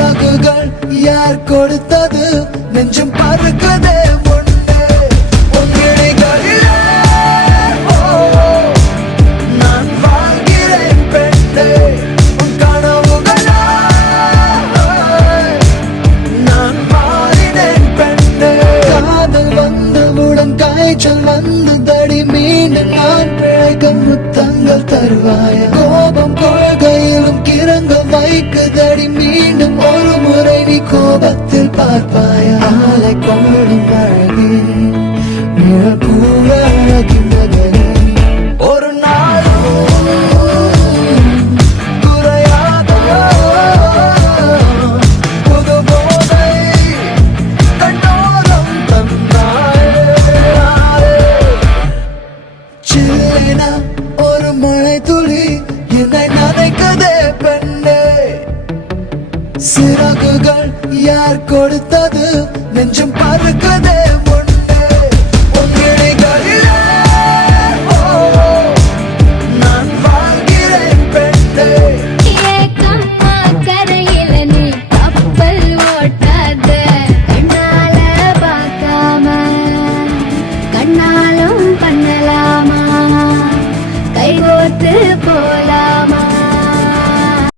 சிறகுகள் யார் கொடுத்தது நெஞ்சம் பறக்குதே ஒண்ணே உன்னிடைகளிலே நான் வாழ்கிறேன் பெண்ணே உன் கனவுகளா நான் மாறினேன் பெண்ணே காதல் வந்தவுடன் காய்ச்சல் வந்து தடி மீண்டும் நான் பிழைக்க முத்தங்கள் தருவாய கோபம் கொள்கையிலும் கிறங்க வைக்குதடி மீண்டும் ஒரு முறை நீ கோபத்தில் பார்ப்பாய ஆலை கொள்ளும் அழகே நிழற்பூவ அழகின்றதே ஒரு நாளும் குறையாத புது போதை கண்ணோரம் தந்தாயே சில்லேன ஒரு மழை துளி என்னை நனைக்குதே பெண்ணே சிறகுகள் யார் கொடுத்தது நெஞ்சம் பறக்குதே